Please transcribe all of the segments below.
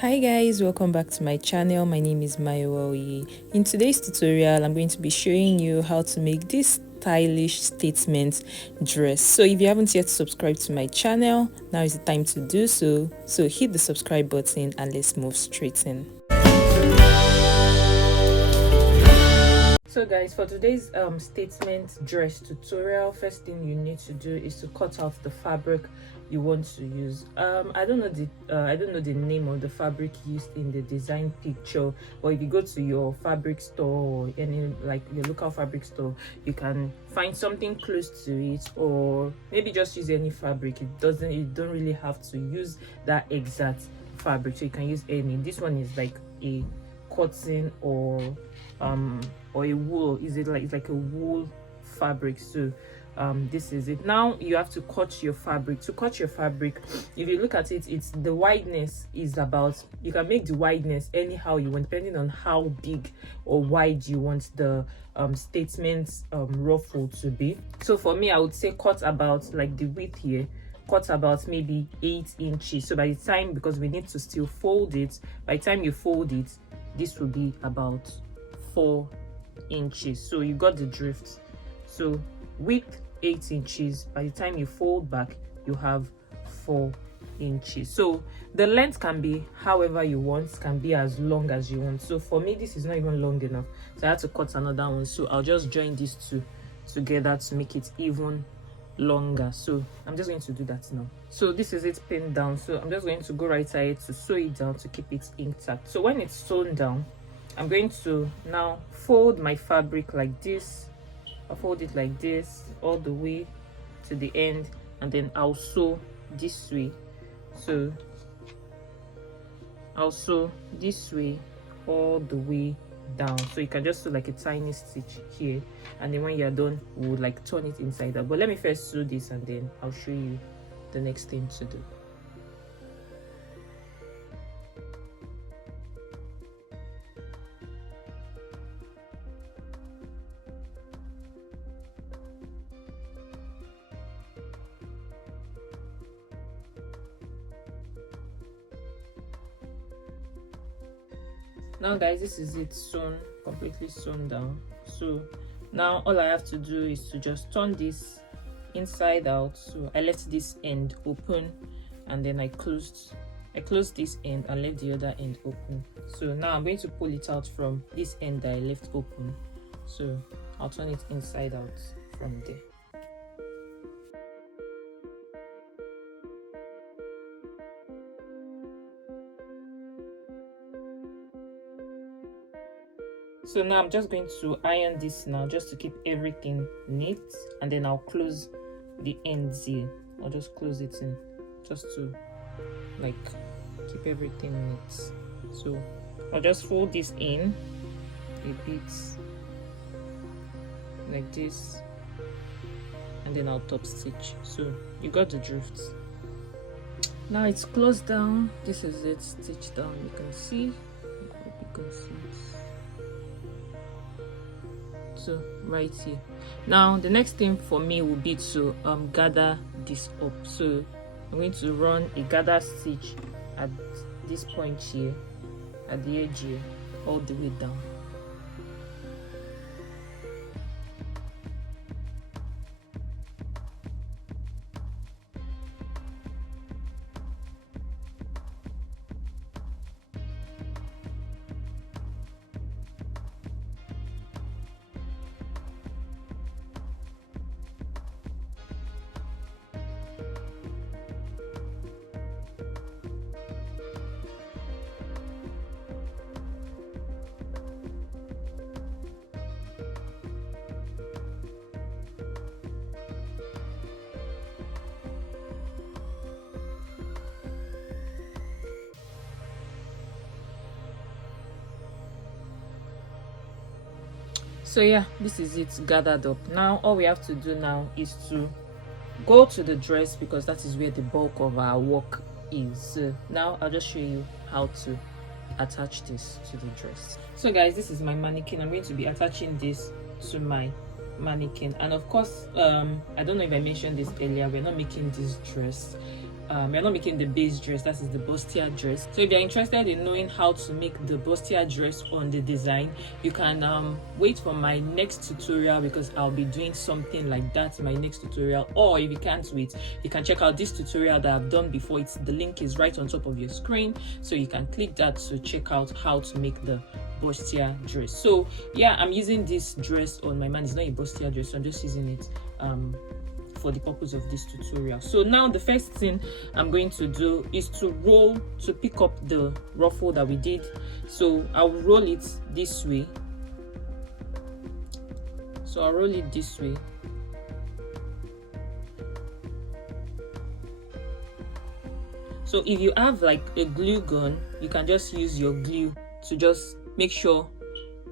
Hi guys, welcome back to my channel. My name is Mayowa. In today's tutorial, I'm going to be showing you how to make this stylish statement dress. So if you haven't yet subscribed to my channel, now is the time to do so. So hit the subscribe button and let's move straight in. So guys, for today's statement dress tutorial, first thing you need to do is to cut out the fabric you want to use. I don't know the name of the fabric used in the design picture, but if you go to your fabric store or any like your local fabric store, you can find something close to it, or maybe just use any fabric. You don't really have to use that exact fabric, so you can use any. This one is like a cotton or a wool. It's like a wool fabric, so this is it. Now you have to cut your fabric. To cut your fabric, if you look at it, it's the wideness is about, you can make the wideness anyhow you want, depending on how big or wide you want the statement ruffle to be. So for me, I would say cut about, like the width here, cut about maybe 8 inches. So by the time, because we need to still fold it, by the time you fold it, this will be about 4 inches. So you got the drift. So width 8 inches, by the time you fold back, you have 4 inches. So the length can be however you want, can be as long as you want. So for me, this is not even long enough, so I had to cut another one. So I'll just join these two together to make it even longer. So I'm just going to do that now. So this is it pinned down, so I'm just going to go right ahead to sew it down to keep it intact. So when it's sewn down, I'm going to now fold my fabric like this. I'll fold it like this all the way to the end, and then I'll sew this way. So I'll sew this way all the way down. So you can just sew like a tiny stitch here, and then when you're done, we'll like turn it inside out. But let me first sew this, and then I'll show you the next thing to do. Now guys, this is it sewn, completely sewn down. So now all I have to do is to just turn this inside out. So I left this end open, and then I closed this end and left the other end open. So now I'm going to pull it out from this end that I left open. So I'll turn it inside out from there. So now I'm just going to iron this now, just to keep everything neat, and then I'll close the ends here. I'll just close it in, just to like keep everything neat. So I'll just fold this in a bit like this, and then I'll top stitch. So you got the drift. Now it's closed down. This is it stitched down. You can see. I hope you can see it. So right here. Now the next thing for me will be to gather this up. So I'm going to run a gather stitch at this point here, at the edge here, all the way down. So yeah, this is it gathered up. Now all we have to do now is to go to the dress, because that is where the bulk of our work is. So now I'll just show you how to attach this to the dress. So guys, this is my mannequin. I'm going to be attaching this to my mannequin, and of course I don't know if I mentioned this earlier, we're not making this dress we're not making the base dress, that is the bustier dress. So if you're interested in knowing how to make the bustier dress on the design, you can wait for my next tutorial, because I'll be doing something like that in my next tutorial. Or if you can't wait, you can check out this tutorial that I've done before. The link is right on top of your screen, so you can click that to check out how to make the bustier dress. So yeah, I'm using this dress on my man. It's not a bustier dress, so I'm just using it for the purpose of this tutorial. So now the first thing I'm going to do is to pick up the ruffle that we did. So I'll roll it this way. So I'll roll it this way. So if you have like a glue gun, you can just use your glue to just make sure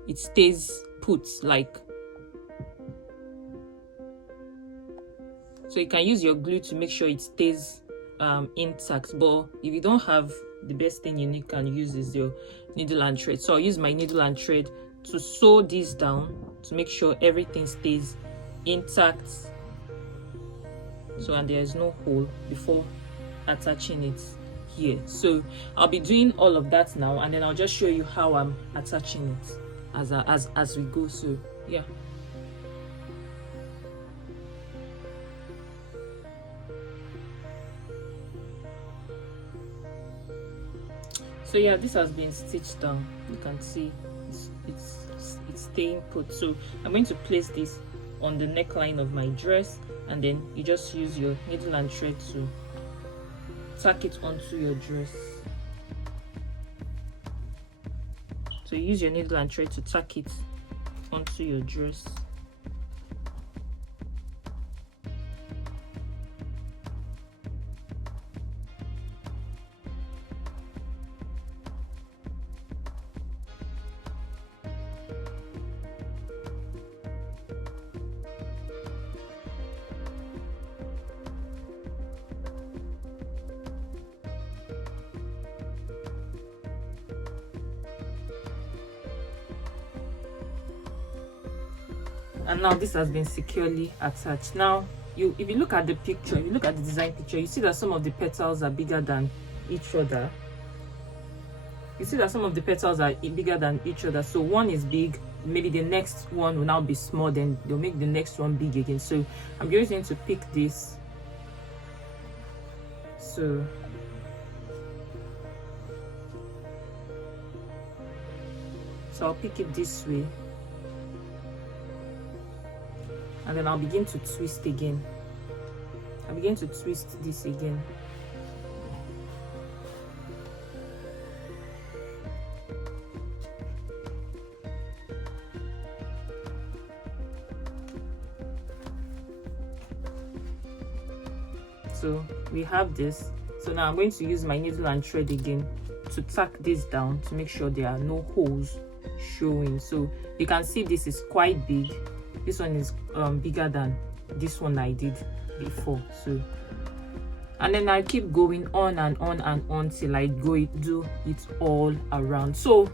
it stays put, like. So you can use your glue to make sure it stays intact. But if you don't have, the best thing you can use is your needle and thread. So I'll use my needle and thread to sew this down to make sure everything stays intact. So, and there is no hole before attaching it here. So I'll be doing all of that now, and then I'll just show you how I'm attaching it as we go. So yeah. So yeah, this has been stitched down. You can see it's staying put. So I'm going to place this on the neckline of my dress, and then you just use your needle and thread to tack it onto your dress. So you use your needle and thread to tack it onto your dress. And now this has been securely attached. Now if you look at the picture, you look at the design picture, you see that some of the petals are bigger than each other. You see that some of the petals are bigger than each other. So one is big, maybe the next one will now be small, then they'll make the next one big again. So I'm just going to pick this. So I'll pick it this way, and then I'll begin to twist again. I begin to twist this again. So we have this. So now I'm going to use my needle and thread again to tack this down to make sure there are no holes showing. So you can see this is quite big. This one is bigger than this one I did before. So, and then I keep going on and on and on till I do it all around. So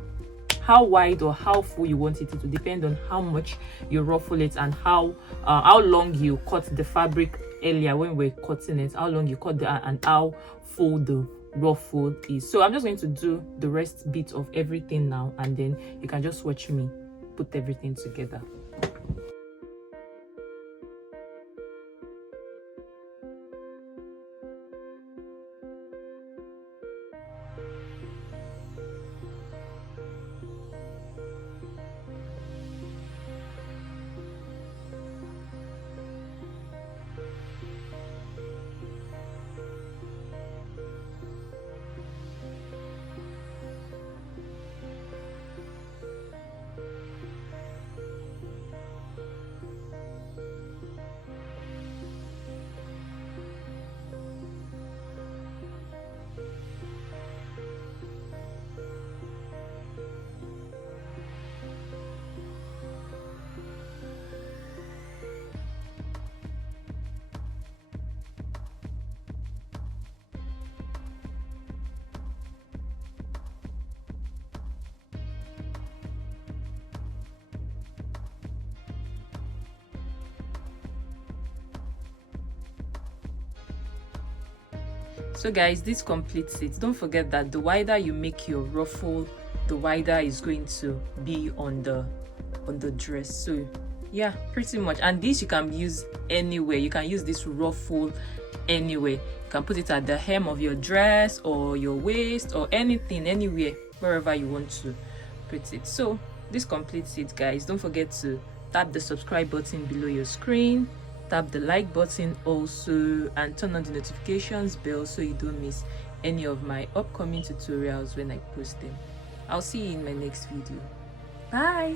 how wide or how full you want it to depend on how much you ruffle it and how long you cut the fabric earlier when we're cutting it, how long you cut and how full the ruffle is. So I'm just going to do the rest bit of everything now, and then you can just watch me put everything together. So guys, this completes it. Don't forget that the wider you make your ruffle, the wider is going to be on the dress. So yeah, pretty much. And this you can use anywhere. You can use this ruffle anywhere. You can put it at the hem of your dress or your waist or anything, anywhere, wherever you want to put it. So this completes it, guys. Don't forget to tap the subscribe button below your screen, tap the like button also, and turn on the notifications bell so you don't miss any of my upcoming tutorials when I post them. I'll see you in my next video. Bye.